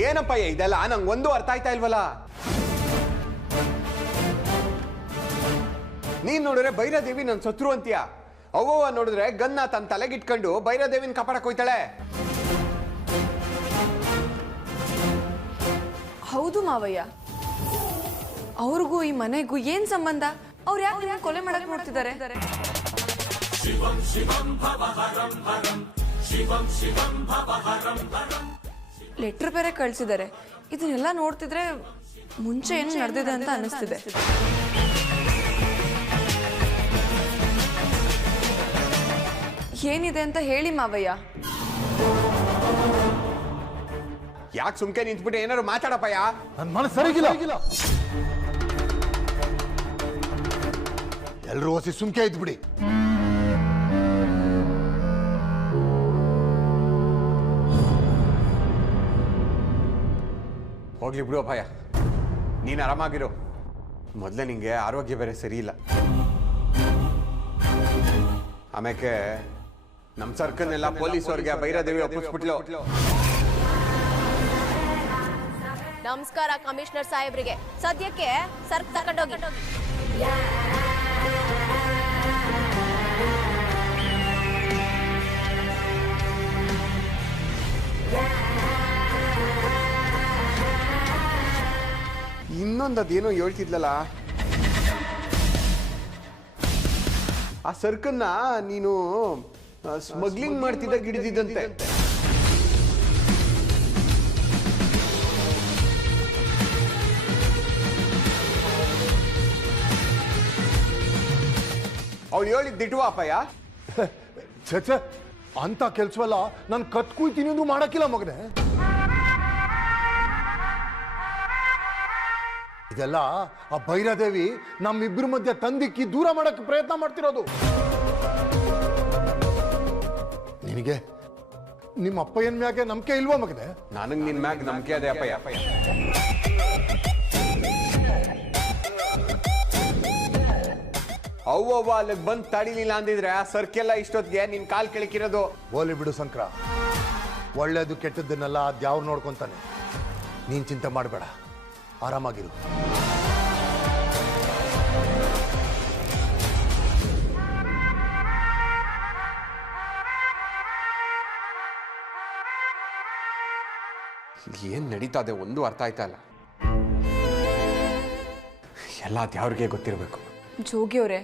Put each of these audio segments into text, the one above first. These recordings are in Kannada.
ಏನಪ್ಪ ಇದೆಲ್ಲ ನಂಗೊಂದು ಅರ್ಥ ಆಯ್ತಾ ಇಲ್ವಲ್ಲ. ನೀನ್ ನೋಡಿದ್ರೆ ಭೈರದೇವಿ ನನ್ ಶತ್ರು ಅಂತೀಯ, ಅವ್ವ ನೋಡಿದ್ರೆ ಗನ್ನ ತನ್ನ ತಲೆಗಿಟ್ಕೊಂಡು ಭೈರದೇವಿನ ಕಾಪಾಡಕ್ ಹೋಯ್ತಾಳೆ. ಹೌದು ಮಾವಯ್ಯ, ಅವ್ರಿಗೂ ಈ ಮನೆಗೂ ಏನ್ ಸಂಬಂಧ? ಅವ್ರು ಯಾಕೆ ಕೊಲೆ ಮಾಡಕ್ ನೋಡ್ತಿದ್ದಾರೆ? ಲೆಟರ್ ಬೇರೆ ಕಳ್ಸಿದ್ದಾರೆ. ಇದನ್ನೆಲ್ಲ ನೋಡ್ತಿದ್ರೆ ಮುಂಚೆ ಏನು ನಡೆದಿದೆ ಅಂತ ಅನಿಸ್ತಿದೆ. ಏನಿದೆ ಅಂತ ಹೇಳಿ ಮಾವಯ್ಯ. ಯಾಕೆ ಸುಮ್ಕೆ ನಿಂತ್ಬಿಟ್ಟು ಏನಾದ್ರು ಮಾತಾಡಪ್ಪಯ್ಯ. ನನ್ನ ಮನಸ್ಸು ಸರಿಗಿಲ್ಲ. ಎಲ್ರೂ ಹೊಸಿ ಸುಮ್ಕೆ ಇದ್ಬಿಡಿ. ಹೋಗ್ಲಿ ಬಿಡು ಅಪ್ಪಯ್ಯ, ನೀನ್ ಆರಾಮಾಗಿರು. ಮೊದಲೇ ನಿಂಗೆ ಆರೋಗ್ಯ ಬೇರೆ ಸರಿ ಇಲ್ಲ. ಆಮೇಲೆ ನಮ್ ಸರ್ಕಲ್ನೆಲ್ಲ ಪೊಲೀಸವ್ರಿಗೆ ಭೈರದೇವಿ ಒಪ್ಪಿಸ್ಬಿಟ್ಲು. ನಮಸ್ಕಾರ ಕಮಿಷನರ್ ಸಾಹೇಬ್ರಿಗೆ. ಸದ್ಯಕ್ಕೆ ಸರ್ಕ್ ತಗೊಂಡೋಗಿ. ಇನ್ನೊಂದದೇನೋ ಹೇಳ್ತಿದ್ಲಲ್ಲ, ಆ ಸರ್ಕನ್ನ ನೀನು ಸ್ಮಗ್ಲಿಂಗ್ ಮಾಡ್ತಿದ್ದ ಗಿಡಿದಿದ್ದಂತೆ. ಅವಳು ಹೇಳಿದ್ದಿಟ್ವಾ ಅಪ್ಪಯ್ಯ? ಛೆ, ಅಂತ ಕೆಲ್ಸವಲ್ಲ. ನಾನು ಕತ್ ಕುಯ್ತೀನಿ ಎಂದು ಮಾಡಕ್ಕಿಲ್ಲ ಮಗನೆ. ಇದೆಲ್ಲ ಆ ಭೈರದೇವಿ ನಮ್ಮಿಬ್ಬರ ಮಧ್ಯೆ ತಂದಿಕ್ಕಿ ದೂರ ಮಾಡಕ್ಕೆ ಪ್ರಯತ್ನ ಮಾಡ್ತಿರೋದು. ನಿನಗೆ ನಿಮ್ಮ ಅಪ್ಪಯ್ಯನ ಮ್ಯಾಗೆ ನಂಬಿಕೆ ಇಲ್ವಾ ಮಗನೆ? ನನಗೆ ನಿನ್ ಮ್ಯಾಗ ನಂಬಿಕೆ ಅದೇ ಅಪ್ಪಯ್ಯ. ಅವ್ವ ಅಲ್ಲಿಗೆ ಬಂದು ತಡಿಲಿಲ್ಲ ಅಂದಿದ್ರೆ ಆ ಸರ್ಕೆಲ್ಲ ಇಷ್ಟೊತ್ತಿಗೆ ನಿನ್ ಕಾಲ್ ಕೆಳಕಿರೋದು. ಹೋಲಿ ಬಿಡು ಸಂಕ್ರ, ಒಳ್ಳೇದು ಕೆಟ್ಟದ್ದನ್ನೆಲ್ಲ ದ್ಯಾವ್ರು ನೋಡ್ಕೊಂತಾನೆ. ನೀನ್ ಚಿಂತೆ ಮಾಡಬೇಡ, ಆರಾಮಾಗಿರು. ಏನ್ ನಡೀತಾ ಇದೆ ಒಂದು ಅರ್ಥ ಆಯ್ತಾ ಇಲ್ಲ. ಎಲ್ಲ ದ್ಯಾವ್ರಿಗೆ ಗೊತ್ತಿರಬೇಕು. ಜೋಗಿಯವ್ರೆ,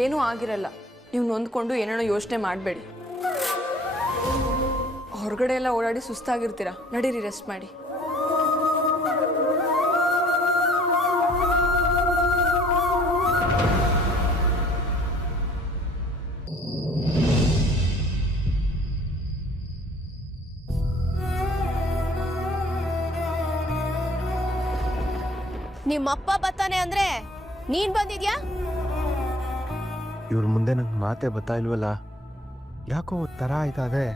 ಏನೂ ಆಗಿರಲ್ಲ. ನೀವು ನೊಂದ್ಕೊಂಡು ಏನೇನೋ ಯೋಚನೆ ಮಾಡಬೇಡಿ. ಹೊರಗಡೆ ಎಲ್ಲ ಓಡಾಡಿ ಸುಸ್ತಾಗಿರ್ತೀರಾ, ನಡೀರಿ ರೆಸ್ಟ್ ಮಾಡಿ. ನಿಮ್ಮಪ್ಪ ಬರ್ತಾನೆ ಅಂದ್ರೆ ನೀನ್ ಬಂದಿದ್ಯಾ? ಇವ್ರ ಮುಂದೆ ನಂಗೆ ಮಾತೆ ಬರ್ತಾ ಇಲ್ವಲ್ಲ, ಯಾಕೋ ತರ ಆಯ್ತಾವೆ.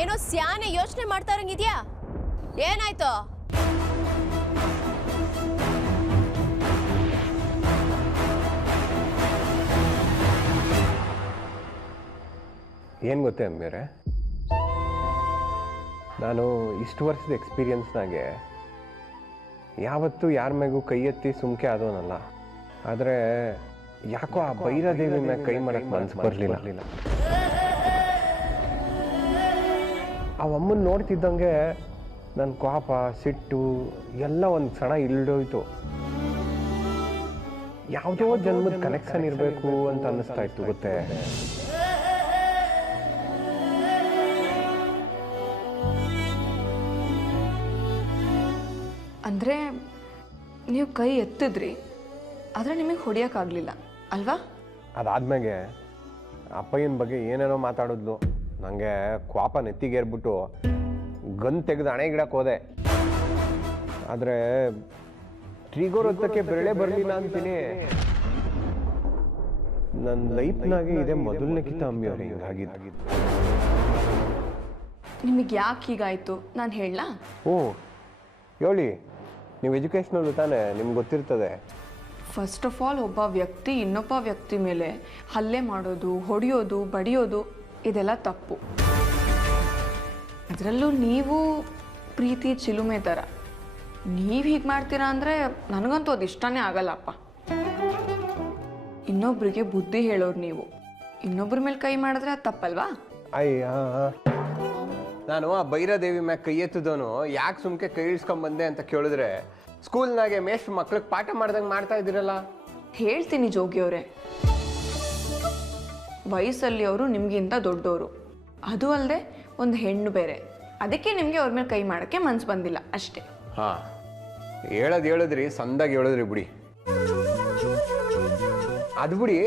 ಏನೋ ಸ್ಯಾನೆ ಯೋಚನೆ ಮಾಡ್ತಾ ಇರಂಗಿದ್ಯಾ? ಏನಾಯ್ತು? ಏನು ಗೊತ್ತೇ ಅಂಬೇರೆ, ನಾನು ಇಷ್ಟು ವರ್ಷದ ಎಕ್ಸ್ಪೀರಿಯನ್ಸ್ನಾಗೆ ಯಾವತ್ತೂ ಯಾರ ಮ್ಯಾಗೂ ಕೈ ಎತ್ತಿ ಸುಮ್ಕೆ ಆದವನಲ್ಲ. ಆದರೆ ಯಾಕೋ ಆ ಭೈರದೇವಿ ಮ್ಯಾಗ ಕೈ ಮಾಡಕ್ಕೆ ಮನಸ್ಸು ಬರಲಿಲ್ಲ. ಆ ಅಮ್ಮನ ನೋಡ್ತಿದ್ದಂಗೆ ನನ್ನ ಕೋಪ, ಸಿಟ್ಟು ಎಲ್ಲ ಒಂದು ಕ್ಷಣ ಇಲ್ದೋಯ್ತು. ಯಾವುದೋ ಜನ್ಮದ ಕನೆಕ್ಷನ್ ಇರಬೇಕು ಅಂತ ಅನ್ನಿಸ್ತಾ ಇತ್ತು ಗೊತ್ತೇ. ಅಂದರೆ ನೀವು ಕೈ ಎತ್ತಿದ್ರಿ, ಆದರೆ ನಿಮಗೆ ಹೊಡಿಯೋಕ್ಕಾಗಲಿಲ್ಲ ಅಲ್ವಾ? ಅದಾದ್ಮೇಲೆ ಅಪ್ಪಯ್ಯನ ಬಗ್ಗೆ ಏನೇನೋ ಮಾತಾಡಿದ್ಲು. ನನಗೆ ಕೋಪ ನೆತ್ತಿಗೇರ್ಬಿಟ್ಟು ಗನ್ ತೆಗೆದು ಹಣೆ ಗಿಡಕ್ಕೆ ಹೋದೆ. ಆದರೆ ಟ್ರಿಗೋರ್ ಹೊತ್ತಕ್ಕೆ ಬೆರಳೆ ಬರಲಿಲ್ಲ ಅಂತೀನಿ. ನನ್ನ ಲೈಫ್ನಾಗೆ ಇದೆ ಮೊದಲನೇಕ್ಕಿಂತ ಅಮ್ಮಿಯವ್ರೆ ಹಿಂಗಾಗಿದ್ದು. ನಿಮಗೆ ಯಾಕೆ ಹೀಗಾಯಿತು ನಾನು ಹೇಳಲಾ? ಓ ಹೇಳಿ, ನೀವು ಎಜುಕೇಷ್ನಲ್ಲು ತಾನೇ, ನಿಮ್ಗೆ ಗೊತ್ತಿರ್ತದೆ. ಫಸ್ಟ್ ಆಫ್ ಆಲ್ ಒಬ್ಬ ವ್ಯಕ್ತಿ ಇನ್ನೊಬ್ಬ ವ್ಯಕ್ತಿ ಮೇಲೆ ಹಲ್ಲೆ ಮಾಡೋದು, ಹೊಡೆಯೋದು, ಬಡಿಯೋದು ಇದೆಲ್ಲ ತಪ್ಪು. ಅದರಲ್ಲೂ ನೀವು ಪ್ರೀತಿ ಚಿಲುಮೆ ಥರ ನೀವು ಹೀಗೆ ಮಾಡ್ತೀರಾ ಅಂದರೆ ನನಗಂತೂ ಅದು ಇಷ್ಟನೇ ಆಗಲ್ಲಪ್ಪ. ಇನ್ನೊಬ್ರಿಗೆ ಬುದ್ಧಿ ಹೇಳೋರು ನೀವು, ಇನ್ನೊಬ್ರ ಮೇಲೆ ಕೈ ಮಾಡಿದ್ರೆ ಅದು ತಪ್ಪಲ್ವಾ? ಅಯ್ಯ, ನಾನು ಆ ಭೈರಾದೇವಿ ಮ್ಯಾಗ ಕೈ ಎತ್ತಿದವನು ಯಾಕೆ ಸುಮ್ಕೆ ಕೈ ಇಳಿಸ್ಕೊಂಬಂದೆ ಅಂತ ಕೇಳಿದ್ರೆ, ಸ್ಕೂಲ್ನಾಗೆ ಮೇಷ್ಟ್ರು ಮಕ್ಳಿಗೆ ಪಾಠ ಮಾಡ್ದಂಗೆ ಮಾಡ್ತಾ ಇದ್ದೀರಲ್ಲ. ಹೇಳ್ತೀನಿ ಜೋಗಿಯವರೇ, ವಯಸ್ಸಲ್ಲಿ ಅವರು ನಿಮಗಿಂತ ದೊಡ್ಡವರು, ಅದು ಅಲ್ಲದೆ ಒಂದು ಹೆಣ್ಣು ಬೇರೆ, ಅದಕ್ಕೆ ನಿಮಗೆ ಅವ್ರ ಮೇಲೆ ಕೈ ಮಾಡೋಕ್ಕೆ ಮನ್ಸು ಬಂದಿಲ್ಲ ಅಷ್ಟೇ. ಹಾಂ, ಹೇಳಿದ್ರಿ, ಸಂದಾಗಿ ಹೇಳಿದ್ರಿ ಬಿಡಿ. ಅದು ಬಿಡಿ,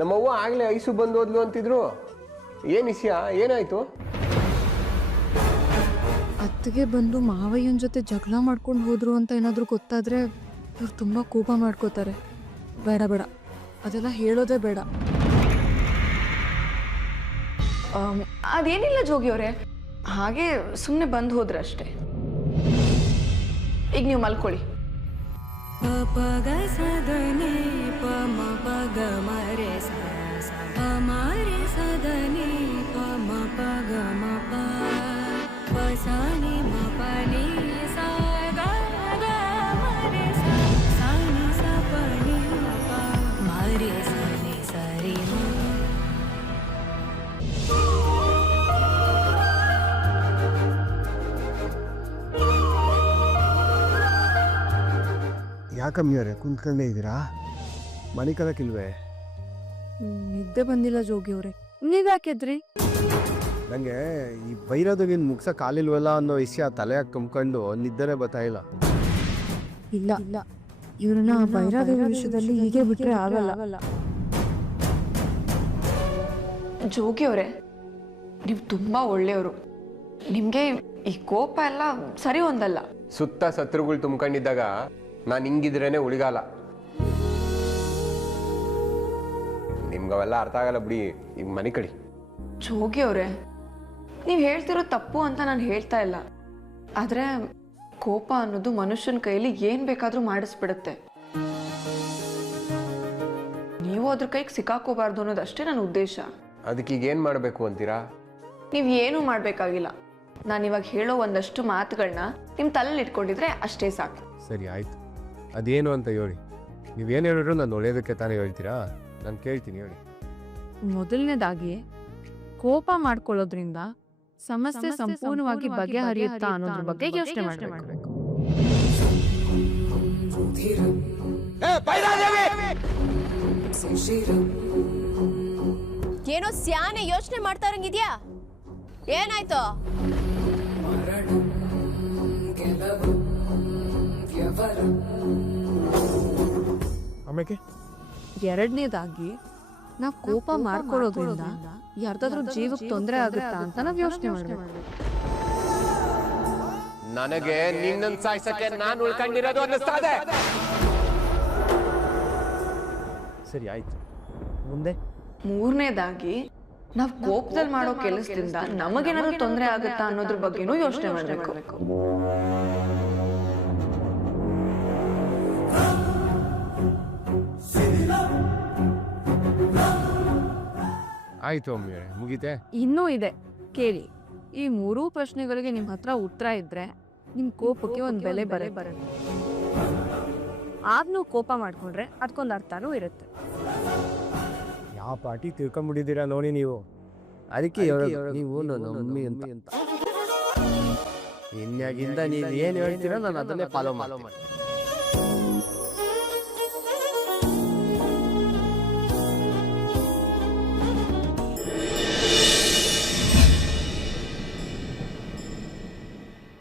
ನಮ್ಮವ್ವ ಆಗಲೇ ಐಸು ಬಂದು ಹೋದ್ಲು ಅಂತಿದ್ರು. ಏನು ವಿಷಯ, ಏನಾಯ್ತು? ಅತ್ತಿಗೆ ಬಂದು ಮಾವಯ್ಯನ ಜೊತೆ ಜಗಳ ಮಾಡ್ಕೊಂಡು ಹೋದ್ರು ಅಂತ ಏನಾದರೂ ಗೊತ್ತಾದರೆ ಇವ್ರು ತುಂಬ ಕೋಪ ಮಾಡ್ಕೋತಾರೆ. ಬೇಡ ಬೇಡ, ಅದೆಲ್ಲ ಹೇಳೋದೇ ಬೇಡ. ಅದೇನಿಲ್ಲ ಜೋಗಿಯವರೇ, ಹಾಗೆ ಸುಮ್ಮನೆ ಬಂದು ಹೋದ್ರೆ ಅಷ್ಟೇ. ಈಗ ನೀವು ಮಲ್ಕೊಳ್ಳಿ. ಪಗ ಸದನೆ ಪಮ ಪಗ ಮರೆ ಮರೆ ಸದನೆ ಪಮ ಪಗ ಮಪ ಪಸಾನಿ ಮಪನಿ ಸಗ ಮರೆ ಸಾನಿ ಸಪನಿ ಮಪ ಮರೆ ಸನಿ ಸರಿ ಯಾಕಮ್ಮಿಯವರೇ ಕುಂತ್ಕೊಂಡೇ ಇದ್ದೀರಾ? ಮನೆ ಕಲಕ್ಕಿಲ್ವೇ? ನಿದ್ದೆ ಬಂದಿಲ್ಲ ಜೋಗಿಯವ್ರೆ. ನೀವ್ಯಾಕೆದ್ರಿ? ನನಗೆ ಈ ಬೈರೋದಗಿನ ಮುಗ್ಸಕ್ಕೆ ಕಾಲಿಲ್ವಲ್ಲ ಅನ್ನೋ ವಿಷಯ ತಲೆಯಾಗಿ ತುಂಬ್ಕೊಂಡು ನಿದ್ದೆನೇ ಬರ್ತಾ ಇಲ್ಲ. ಇಲ್ಲ ಇಲ್ಲ, ಇವ್ರನ್ನ ಭೈರಾದೇವಿ ವಿಷಯದಲ್ಲಿ ಹೀಗೆ ಬಿಟ್ರೆ ಆಗಲ್ಲ. ಜೋಗಿಯವರೇ, ನೀವು ತುಂಬ ಒಳ್ಳೆಯವರು. ನಿಮಗೆ ಈ ಕೋಪ ಎಲ್ಲ ಸರಿ ಹೊಂದಲ್ಲ. ಸುತ್ತ ಶತ್ರುಗಳು ತುಂಬ್ಕೊಂಡಿದ್ದಾಗ ನಾನು ಹಿಂಗಿದ್ರೇನೆ ಉಳಿಗಾಲ. ನಿಮ್ಗವೆಲ್ಲ ಅರ್ಥ ಆಗಲ್ಲ ಬಿಡಿ, ಈಗ ಮನೆ ಕಡಿ. ಜೋಗಿಯವರೇ, ನೀವು ಹೇಳ್ತಿರೋ ತಪ್ಪು ಅಂತ ನಾನು ಹೇಳ್ತಾ ಇಲ್ಲ, ಆದರೆ ಕೋಪ ಅನ್ನೋದು ಮನುಷ್ಯನ ಕೈಯಲ್ಲಿ ಏನು ಬೇಕಾದರೂ ಮಾಡಿಸ್ಬಿಡುತ್ತೆ. ನೀವು ಅದ್ರ ಕೈಗೆ ಸಿಕ್ಕಾಕೋಬಾರ್ದು ಅನ್ನೋದಷ್ಟೇ ನನ್ನ ಉದ್ದೇಶ. ಅದಕ್ಕೆ ಈಗ ಏನು ಮಾಡಬೇಕು ಅಂತೀರಾ? ನೀವು ಏನೂ ಮಾಡಬೇಕಾಗಿಲ್ಲ. ನಾನು ಇವಾಗ ಹೇಳೋ ಒಂದಷ್ಟು ಮಾತುಗಳನ್ನ ನಿಮ್ಮ ತಲೆಯಲ್ಲಿ ಇಟ್ಕೊಂಡಿದ್ರೆ ಅಷ್ಟೇ ಸಾಕು. ಸರಿ ಆಯಿತು, ಅದೇನು ಅಂತ ಹೇಳಿ. ನೀವೇನು ಹೇಳಿದ್ರು ನಾನು ಒಳ್ಳೆಯದಕ್ಕೆ ತಾನೇ ಹೇಳ್ತೀರಾ? ನಾನು ಕೇಳ್ತೀನಿ, ಹೇಳಿ. ಮೊದಲನೇದಾಗಿ, ಕೋಪ ಮಾಡ್ಕೊಳ್ಳೋದ್ರಿಂದ ಸಮಸ್ಯೆ ಸಂಪೂರ್ಣವಾಗಿ ಬಗೆಹರಿಯುತ್ತಾ ಅನ್ನೋದ್ರ ಬಗ್ಗೆ ಯೋಚನೆ ಮಾಡಬೇಕು. ಏನೋ ಸ್ಯಾನೆ ಯೋಚನೆ ಮಾಡ್ತಾ ಇರಂಗಿದ್ಯಾ? ಏನಾಯ್ತು? ಆಮೇಲೆ ಎರಡನೇದಾಗಿ, ನಾವು ಕೋಪ ಮಾಡ್ಕೊಳ್ಳೋದ್ರಿಂದ ಯಾರ್ದಾದ್ರೂ ಜೀವಕ್ಕೆ ತೊಂದರೆ ಆಗುತ್ತಾ ಅಂತ ನಾವು ಯೋಚನೆ ಮಾಡಬೇಕು. ನನಗೆ ನಿನ್ನನ್ನು ಸಾಯಿಸಕ್ಕೆ ನಾನು ಉಳ್ಕೊಂಡಿರೋದು ಅನ್ನಿಸ್ತಾ ಇದೆ. ಸರಿ ಆಯಿತು, ಮುಂದೆ? ಮೂರನೇದಾಗಿ, ನಾವು ಕೋಪದಲ್ಲಿ ಮಾಡೋ ಕೆಲಸದಿಂದ ನಮಗೇನಾದ್ರೂ ತೊಂದರೆ ಆಗುತ್ತಾ ಅನ್ನೋದ್ರ ಬಗ್ಗೆನೂ ಯೋಚನೆ ಮಾಡಬೇಕು. ಆಯಿತು ಅಮ್ಮಿಯವರೇ, ಮುಗೀತೆ? ಇನ್ನೂ ಇದೆ, ಕೇಳಿ. ಈ ಮೂರೂ ಪ್ರಶ್ನೆಗಳಿಗೆ ನಿಮ್ಮ ಹತ್ರ ಉತ್ತರ ಇದ್ರೆ ನಿಮ್ಮ ಕೋಪಕ್ಕೆ ಒಂದು ಬೆಲೆ ಬರುತ್ತೆ. ಆಗ ನೀವು ಕೋಪ ಮಾಡ್ಕೊಂಡ್ರೆ ಅದಕ್ಕೊಂದು ಅರ್ಥನೂ ಇರುತ್ತೆ. ಯಾವ ಪಾರ್ಟಿ ತಿಳ್ಕೊಂಬಿಟ್ಟಿದ್ದೀರಾ ನೋಡಿ ನೀವು. ಅದಕ್ಕೆ ನೀವು ನನ್ನ ಮಮ್ಮಿ ಅಂತ. ಇನ್ಯಾಗಿಂದ ನೀವು ಏನು ಹೇಳ್ತೀರೋ ನಾನು ಅದನ್ನೇ ಫಾಲೋ ಮಾಡ್ತೀನಿ.